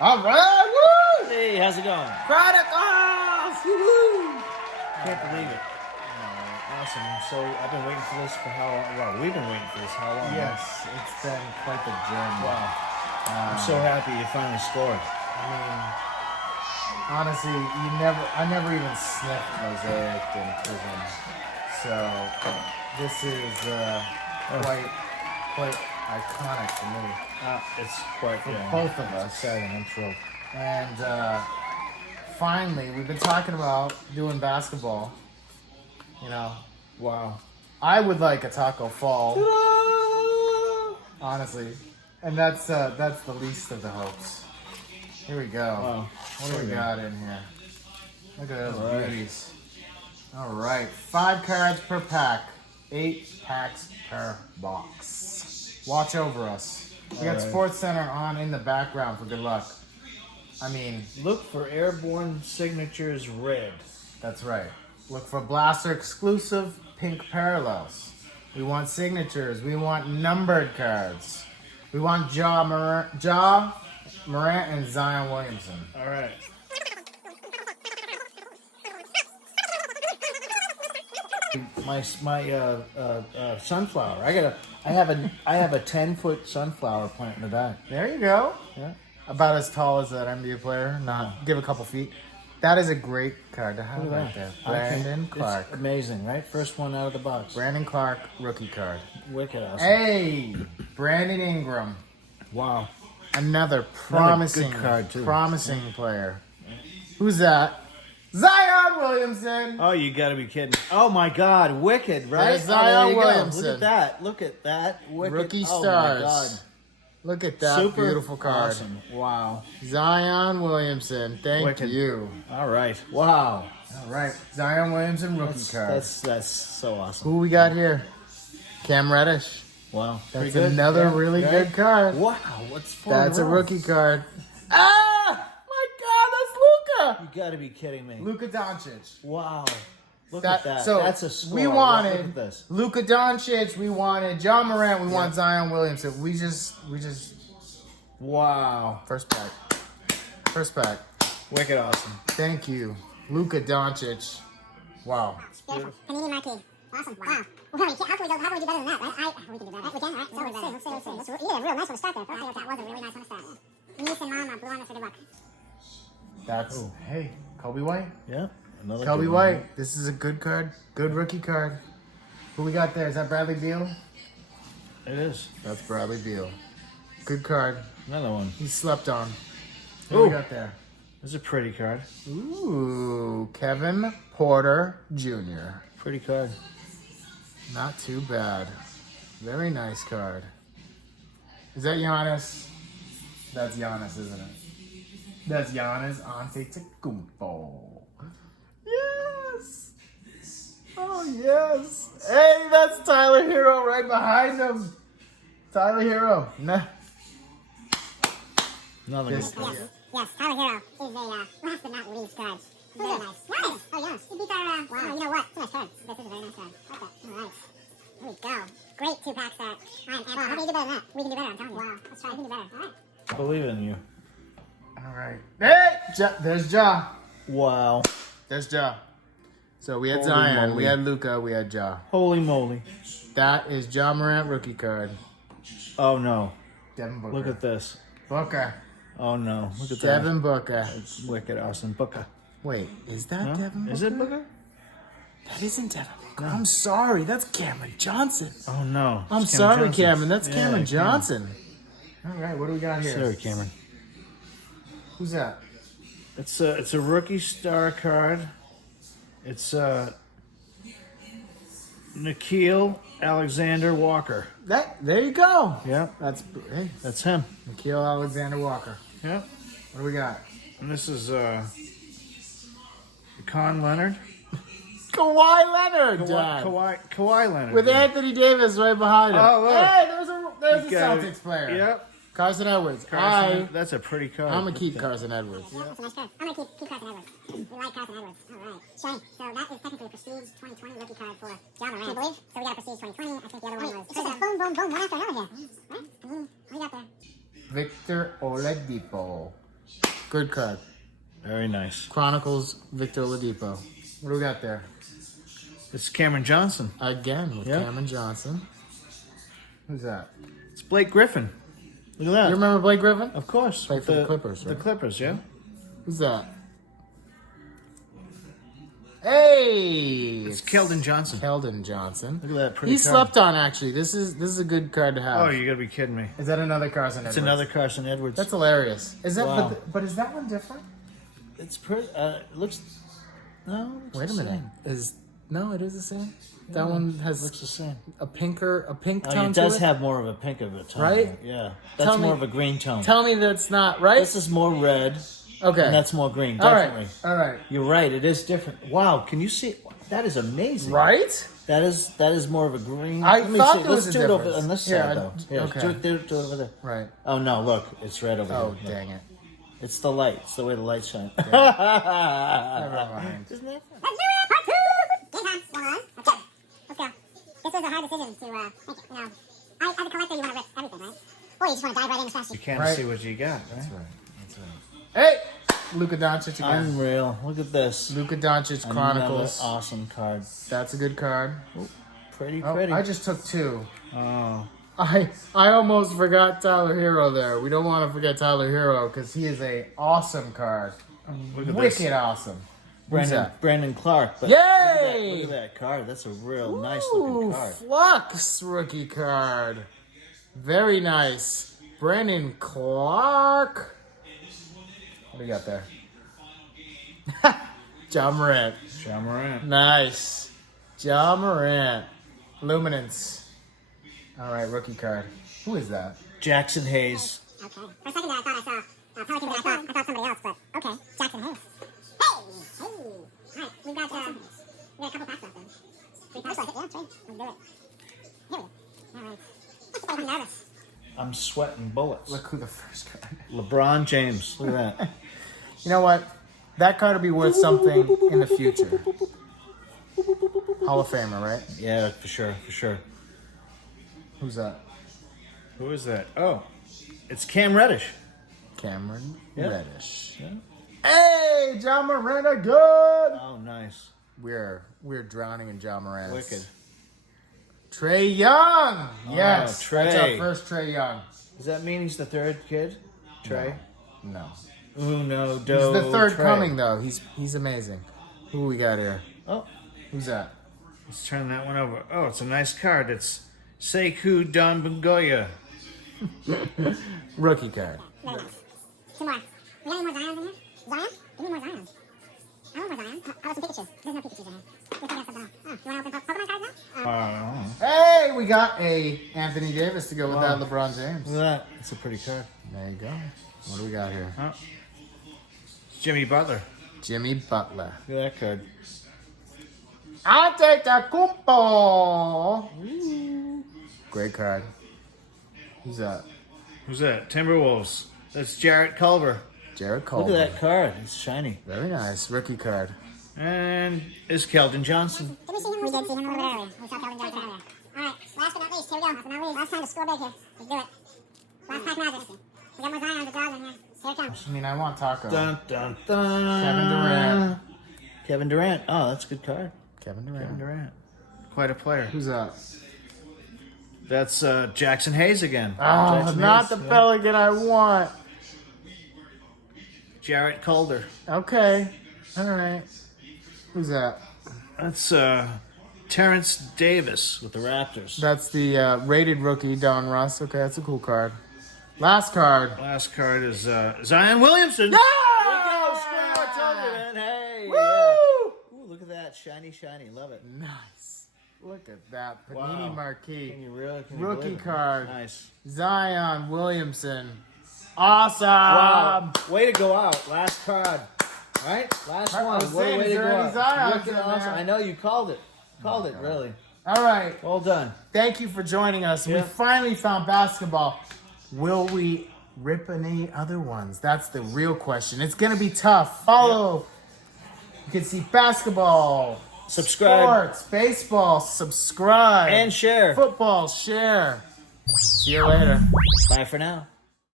All right, woo! Hey, how's it going? Chronicles! Woo! Can't believe it. Awesome. So I've been waiting for this for how long? Well, we've been waiting for this how long? Yes, it's been quite the journey. Wow. I'm so happy you finally scored. I mean, honestly, I never even sniffed Mosaic in prison. So this is quite iconic for me. It's quite For both of us. Exciting. I'm thrilled. And finally, we've been talking about doing basketball. You know, Wow. I would like a Taco Fall, honestly, and that's the least of the hopes. Here we go. Wow. What do we Sure. got in here? Look at those All right. beauties. All right, 5 cards per pack, 8 packs per box. Watch over us. We got All right. Sports Center on in the background for good luck. I mean, Look for Airborne Signatures Red. that's right. Look for Blaster exclusive pink parallels. We want signatures. We want numbered cards. We want Morant, and Zion Williamson. All right. My sunflower. I have a 10-foot sunflower plant in the back. There you go. Yeah. About as tall as that NBA player. Not give a couple feet. That is a great card to have Look at right that. there. Brandon Clark. It's amazing, right? First one out of the box. Brandon Clark, rookie card. Wicked awesome. Hey, Brandon Ingram. Wow. Another promising, good card, too. promising player. Who's that? Zion Williamson. Oh, you got to be kidding! Oh my God, wicked, right? There's Oh, Zion there you go. Williamson. Look at that! Look at that! Wicked. Rookie Oh stars. my God. Look at that Super beautiful card. Awesome. Wow. Zion Williamson. Thank Wicked. you. All right. Wow. All right. Zion Williamson rookie card. That's so awesome. Who we got here? Cam Reddish. Wow. That's Pretty good. another Yeah, really right? good card. Wow. What's for That's a rookie card. Ah! My God, that's You got to be kidding me. Luka. Luka Doncic. Wow. Look at that. So That's a score. we Look wanted at this. Luka Doncic. We wanted John Morant. We want Zion Williamson. We just Wow. first pack. First pack. Wicked awesome. Thank you, Luka Doncic. Wow. Beautiful. Panini marquee. Awesome. Wow. Well, how can we do better than that, right? We can do better. We can, right? So let's see. You did a real nice one to start there. I thought that was a really nice one to start. Niece and mom are blue on us for good luck. That's hey, Kobe White. Yeah. Another Kobe good one. White. This is a good card. Good rookie card. Who we got there? Is that Bradley Beal? It is. That's Bradley Beal. Good card. Another one. He slept on. Who Ooh. we got there? This is a pretty card. Ooh, Kevin Porter Jr. Pretty card. Not too bad. Very nice card. Is that Giannis? That's Giannis, isn't it? That's Giannis Antetokounmpo. Yes! Oh, yes! Hey, that's Tyler Hero right behind him. Tyler Hero. Nah. Another This- good card. Yes, Tyler Hero is a last but not least card. Very nice. Nice. Oh, yes. He beats our, wow. You know what? It's a nice card. This is a very nice card. Okay. All right. Here we go. Great 2-pack start. All right, and how can you do better than that? We can do better, I'm telling you. Wow. Let's try. We can do better. All right. Believe in you. All right. Hey! There's Ja. Wow. There's Ja. So we had Holy Zion, moly. we had Luka, we had Ja. Holy moly. That is Ja Morant rookie card. Oh no. Devin Booker. Look at this. Booker. Oh no. Look at Devin Booker. that. It's wicked awesome. Booker. Wait, is that No? Devin Booker? Is it Booker? That isn't Devin Booker. I'm sorry, that's Cameron Johnson. Oh no. I'm It's sorry, Johnson. Cameron. That's Yeah, Cameron Cameron. Johnson. All right, what do we got here? Sorry, Cameron. Who's that? It's a rookie star card. It's Nikhil Alexander Walker. There you go. Yeah, Hey, that's him. Nikhil Alexander Walker. Yeah. What do we got? And this is Con Leonard. Kawhi Leonard, Dad. Kawhi Leonard. With yeah. Anthony Davis right behind him. Oh, look. Hey, there's a You got Celtics it. player. Yep. Carson Edwards. Carson, that's a pretty card. I'm going to keep Carson Edwards. Yeah, that's a nice card. I'm going to keep Carson Edwards. We like Carson Edwards. All right. Shiny. So that is technically a Prestige 2020 rookie card for John Morant. Can you believe? So we got a Prestige 2020. I think the other one was... It's just a boom, boom, boom, one after another here. Right? What do you got there? Victor Oladipo. Good card. Very nice. Chronicles, Victor Oladipo. What do we got there? It's Cameron Johnson. Again with Yep. Cameron Johnson. Who's that? It's Blake Griffin. Look at that. You remember Blake Griffin? Of course. Played with for the Clippers, The right? Clippers, yeah. Who's that? Hey! It's Keldon Johnson. Keldon Johnson. Look at that pretty He card. slept on, actually. This is a good card to have. Oh, you gotta be kidding me. Is that another Carson It's Edwards? another Carson Edwards. That's hilarious. Is that? Wow. But is that one different? It's pretty. It looks. No. It's Wait a the minute. same. No, it is the same. That one has Looks the same. a pink tone It to does it. have more of a pink of a tone. Right? Yeah. Tell That's me- more of a green tone. Tell me that's not right. This is more red, Okay. and that's more green. all Definitely. right. All right. You're right. It is different. Wow. Can you see? That is amazing. Right? That is more of a green. I Let me thought see. there was Let's a do it over difference. on this Yeah, side though. Yeah, okay. do it over there. Right. Oh no! Look, it's red over Oh, there. dang it. It's the light. It's the way the light shines. Never mind. Isn't that fun? Let's do it. Part 2. Game time. 1. Okay. Let's go. This was a hard decision to make it. You know, as a collector, you want to rip everything, right? Or you just want to dive right in as fast as You you can't Right. see what you got. Right? That's right. That's right. Hey, Luka Doncic again. Unreal. Look at this. Luka Doncic Chronicles. Another awesome card. That's a good card. Pretty Oh, pretty. I just took 2. Oh. I almost forgot Tyler Hero there. We don't want to forget Tyler Hero because he is a awesome card. Look at Wicked this. awesome. Who's that? Brandon Clark. But Yay! Look at that card. That's a real nice looking Ooh, card. Flux rookie card. Very nice. Brandon Clark. What do you got there? John Morant. Ja Morant. Nice. John Morant. Luminance. All right, rookie card. Who is that? Jackson Hayes. Okay. For a second there, I thought I saw Pelicans, and I thought somebody else, but okay. Jackson Hayes. Hey! All right, we've got a couple packs left then. 3 packs left. Yeah, 3. Let's do it. Here we go. All right. I'm nervous. I'm sweating bullets. Look who the first card. LeBron James. Look at that. You know what? That card will be worth something in the future. Hall of Famer, right? Yeah, for sure, for sure. Who's that? Who is that? Oh, it's Cam Reddish. Cameron Yeah. Reddish. Yeah. Hey, John Morant again. Oh, nice. We're drowning in John Morant. Wicked. Trey Young. Yes, Trey. that's our first Trey Young. Does that mean he's the third kid? Trey? No, Uno, he's do, the third Trey. coming though. He's amazing. Who we got here? Oh, Who's that? let's turn that one over. Oh, it's a nice card. It's Sekou Doumbouya. Rookie card. Very nice. 2 more. We got any more Zions in here? Zion? Give me more Zions. I want more Zion. How about some Pikachu? There's no Pikachu in here. Let's figure out something else. Oh, you want to open Pokemon cards now? Hey, we got a Anthony Davis to go with that LeBron James. Look at that. It's a pretty card. There you go. What do we got here? Oh. It's Jimmy Butler. Jimmy Butler. Look at that card. I'll take the Kumpo. Great card. Who's that? Who's that? Timberwolves. That's Jarrett Culver. Jared Culver. Look at that card. It's shiny. Very nice. Rookie card. And it's Keldon Johnson. Did we see him? We did see him a little bit earlier. We saw Calvin Johnson earlier. All right, last but not least, here we go. Last but not least, last time to score big here. Let's do it. Last pack magic. We got more Zion to draw in here. Here it comes. I mean, I want Taco. Dun, dun, dun. Kevin Durant. Kevin Durant. Oh, that's a good card. Kevin Durant. Kevin Durant. Quite a player. Who's that? That's Jackson Hayes again. Oh, Jackson not Hayes, the yeah. Pelican I want. Jarrett Calder. Okay. All right. Who's that? That's Terrence Davis with the Raptors. That's the rated rookie, Don Russ. Okay, that's a cool card. Last card. Last card is Zion Williamson. Yeah! There you go. Screw I told you, man. Hey. Woo! Yeah. Ooh, look at that. Shiny, shiny. Love it. Nice. Look at that. Panini Wow. Marquee. Can you really? Can you Rookie believe it? card. Nice. Zion Williamson. Awesome. Wow. Way to go out. Last card. All right? Last I one. was Way saying, to is there go any out. Zions Looking in awesome. there? I know you called it. Called it, really. All right. Well done. Thank you for joining us. Yeah. We finally found basketball. Will we rip any other ones? That's the real question. It's going to be tough. Follow. You can see basketball, Subscribe. sports, baseball, subscribe. And share. Football, share. See you later. Bye for now.